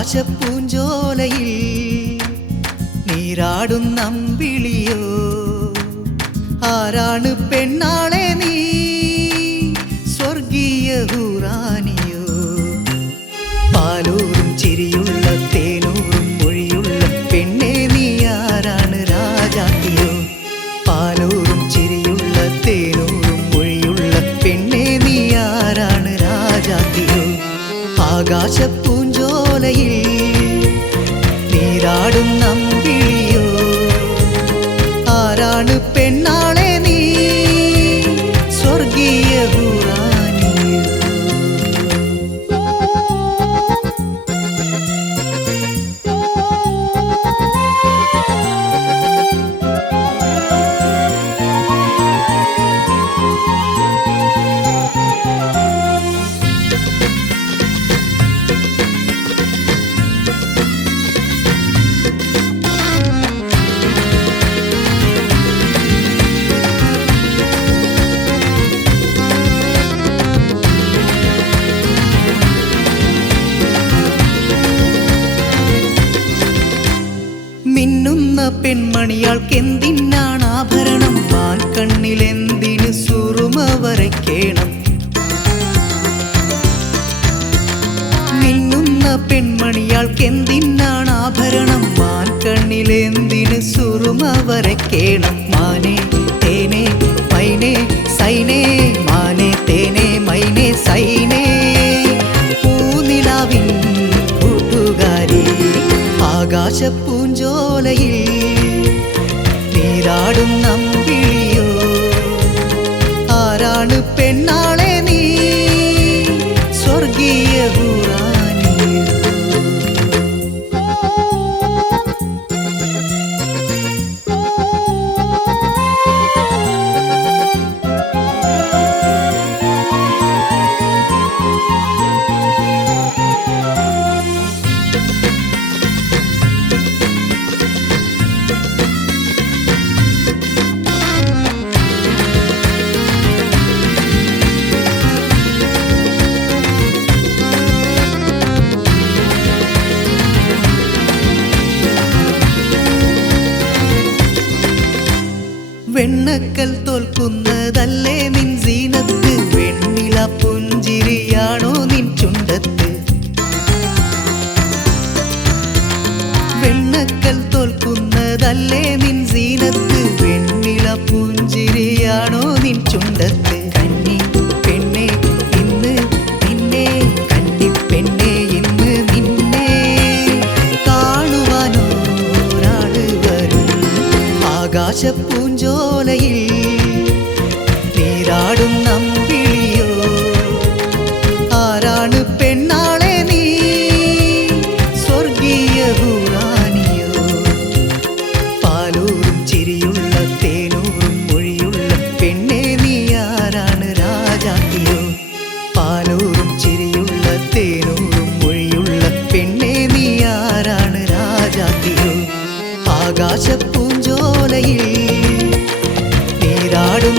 ആകാശപ്പൂഞ്ചോലയിൽ നീരാടും നമ്പിളിയോ, ആരാണ് പെണ്ണാളെ നീ സ്വർഗീയ ഹൂറാനിയോ? പാലൂറും ചിരിയുള്ള തേനൂറും മൊഴിയുള്ള പെണ്ണെ നീ ആരാണ് രാജാത്തിയോ? പാലൂറും ചിരിയുള്ള തേനൂറും മൊഴിയുള്ള പെണ്ണെ നീ ആരാണ് രാജാത്തിയോ? ആകാശപ്പൂഞ്ചോലയിൽ നീരാടും നമ്പിളിയോ, ആരാണ് പെണ്ണാളെ നീ സ്വർഗീയ ഹൂറാനിയോ? മിന്നുന്ന പെൺമണിയാൾക്കെന്തിനാണ് ആഭരണം? മാൻ കണ്ണിലെന്തിന് സുറുമ വരയ്ക്കണം? മിന്നുന്ന പെൺമണിയാൾക്കെന്തിനാണ് ആഭരണം? മാൻ കണ്ണിലെന്തിന് സുറുമ വരയ്ക്കണം? മാനേ തേനേ മൈനേ സൈനേ, മാനേ തേനേ മൈനേ സൈനേ, പൂനിലാവിൻ കൂട്ടുകാരി. ആകാശപ്പൂഞ്ചോലയിൽ നീരാടും നമ്പിളിയോ, ആരാണ് പെണ്ണാളെ നീ സ്വർഗീയ ഹൂറാനിയോ? വെണ്ണക്കൽ തോൽക്കുന്നതല്ലേ നിൻ സീനത്ത്? വെണ്ണില പുഞ്ചിരിയാണോ നിൻ ചുണ്ടത്ത്? വെണ്ണക്കൽ തോൽക്കുന്നതല്ലേ നിൻ സീനത്ത്? വെണ്ണില പുഞ്ചിരിയാണോ നിൻ ചുണ്ടത്ത്? കന്നി പെണ്ണെ ഇന്ന് നിന്നെ, കന്നി പെണ്ണെ ഇന്ന് നിന്നെ കാണുവാനോ ഒരാള് വരും. ആകാശപ്പൂഞ്ചോലയിൽ നീരാടും നമ്പിളിയോ, ആരാണ് പെണ്ണാളെ നീ സ്വർഗീയ ഹൂറാനിയോ? പാലൂറും ചിരിയുള്ള തേനൂറും മൊഴിയുള്ള പെണ്ണെ നീ ആരാണ് രാജാത്തിയോ? പാലൂറും ചിരിയുള്ള തേനൂറും മൊഴിയുള്ള പെണ്ണെ നീ ആരാണ് രാജാത്തിയോ? ആകാശപ്പൂഞ്ചോലയിൽ നീരാടും